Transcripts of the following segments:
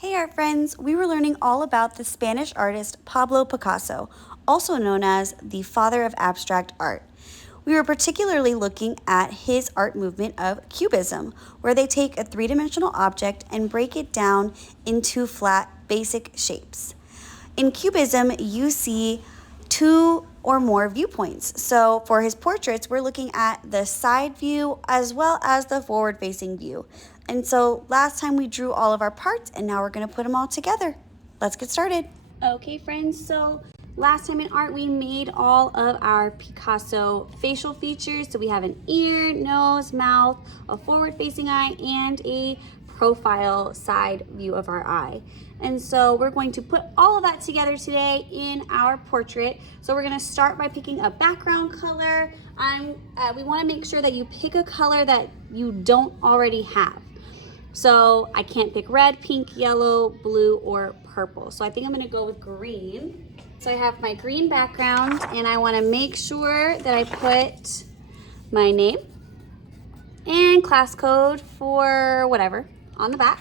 Hey art friends, we were learning all about the Spanish artist Pablo Picasso, also known as the father of abstract art. We were particularly looking at his art movement of Cubism, where they take a three-dimensional object and break it down into flat, basic shapes. In Cubism, you see two or more viewpoints. So for his portraits, we're looking at the side view as well as the forward-facing view. And so last time we drew all of our parts, and now we're going to put them all together. Let's get started. Okay, friends, so last time in art, we made all of our Picasso facial features. So we have an ear, nose, mouth, a forward-facing eye, and a profile side view of our eye. And so we're going to put all of that together today in our portrait. So we're going to start by picking a background color. We want to make sure that you pick a color that you don't already have. So I can't pick red, pink, yellow, blue, or purple. So I think I'm going to go with green. So I have my green background, and I want to make sure that I put my name and class code for whatever on the back.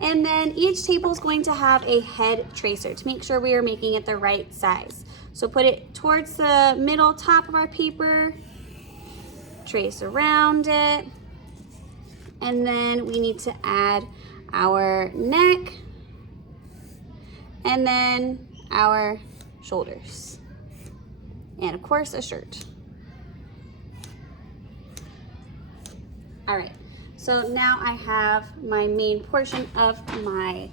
And then each table is going to have a head tracer to make sure we are making it the right size. So put it towards the middle top of our paper, trace around it, and then we need to add our neck and then our shoulders, and of course a shirt. All right, so now I have my main portion of my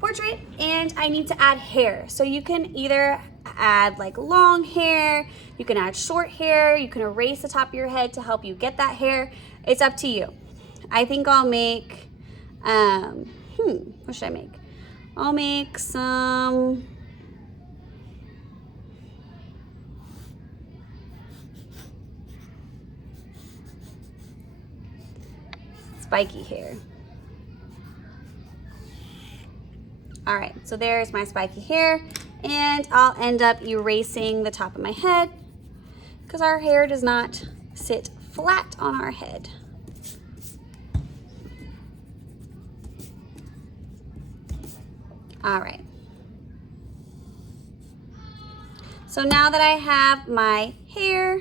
portrait, and I need to add hair. So you can either add like long hair, you can add short hair, you can erase the top of your head to help you get that hair. It's up to you. I think I'll make, what should I make? I'll make some spiky hair. All right, so there's my spiky hair, and I'll end up erasing the top of my head because our hair does not sit flat on our head. All right. So now that I have my hair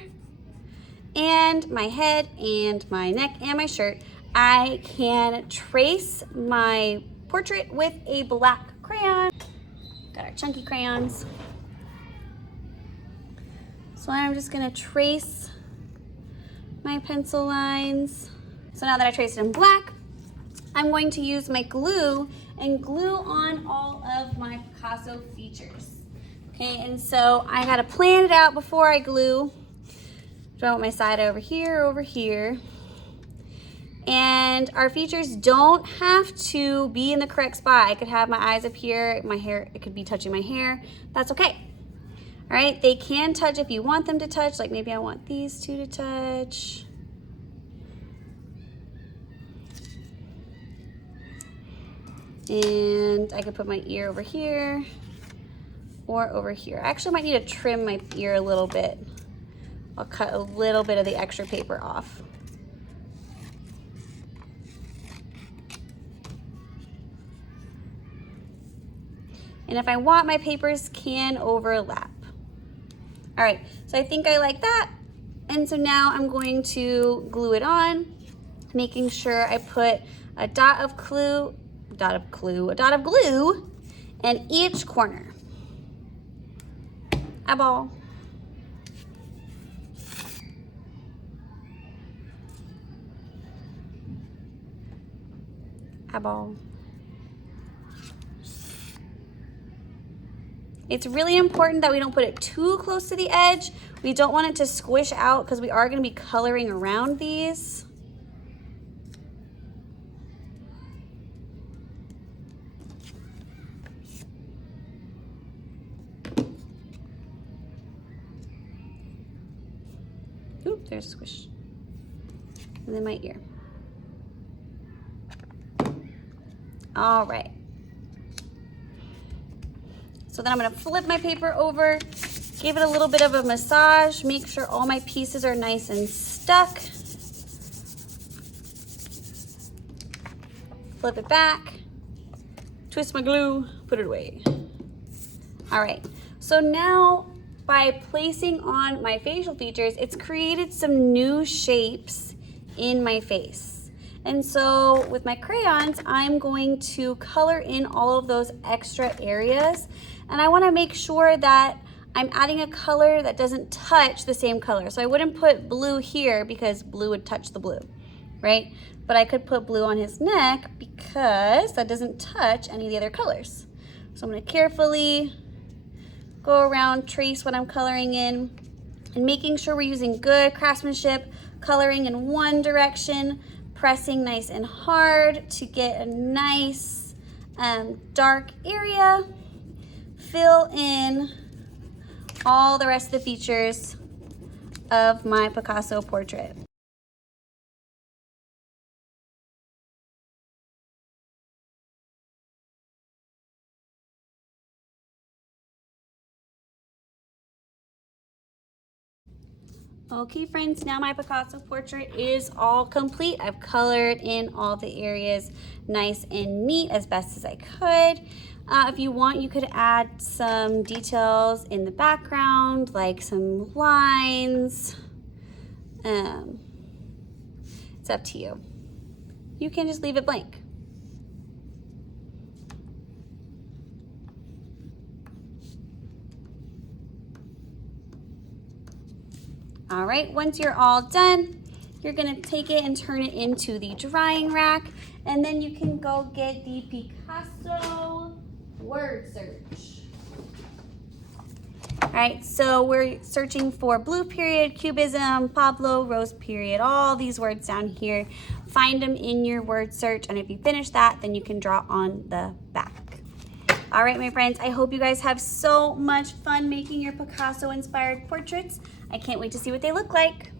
and my head and my neck and my shirt, I can trace my portrait with a black crayon. Got our chunky crayons. So I'm just gonna trace my pencil lines. So now that I traced it in black, I'm going to use my glue and glue on all of my Picasso features. Okay, and so I gotta plan it out before I glue. Do I want my side over here, over here? And our features don't have to be in the correct spot. I could have my eyes up here, my hair, it could be touching my hair. That's okay. All right, they can touch if you want them to touch, like maybe I want these two to touch. And I could put my ear over here or over here. I actually might need to trim my ear a little bit. I'll cut a little bit of the extra paper off. And if I want, my papers can overlap. All right, so I think I like that. And so now I'm going to glue it on, making sure I put a dot of glue in each corner. Eyeball. Eyeball. It's really important that we don't put it too close to the edge. We don't want it to squish out because we are going to be coloring around these. Oop, there's a squish. And then my ear. All right. So then I'm gonna flip my paper over, give it a little bit of a massage, make sure all my pieces are nice and stuck. Flip it back. twist my glue, put it away. All right, so now by placing on my facial features, it's created some new shapes in my face. And so with my crayons, I'm going to color in all of those extra areas. And I wanna make sure that I'm adding a color that doesn't touch the same color. So I wouldn't put blue here because blue would touch the blue, right? But I could put blue on his neck because that doesn't touch any of the other colors. So I'm gonna carefully go around, trace what I'm coloring in, and making sure we're using good craftsmanship, coloring in one direction, pressing nice and hard to get a nice dark area. Fill in all the rest of the features of my Picasso portrait. Okay friends, now my Picasso portrait is all complete. I've colored in all the areas nice and neat as best as I could. If you want, you could add some details in the background, like some lines. It's up to you. You can just leave it blank. All right, once you're all done, you're gonna take it and turn it into the drying rack, and then you can go get the Picasso word search. All right, so we're searching for blue period, cubism, Pablo, rose period, all these words down here. Find them in your word search, and if you finish that, then you can draw on the back. All right, my friends, I hope you guys have so much fun making your Picasso-inspired portraits. I can't wait to see what they look like.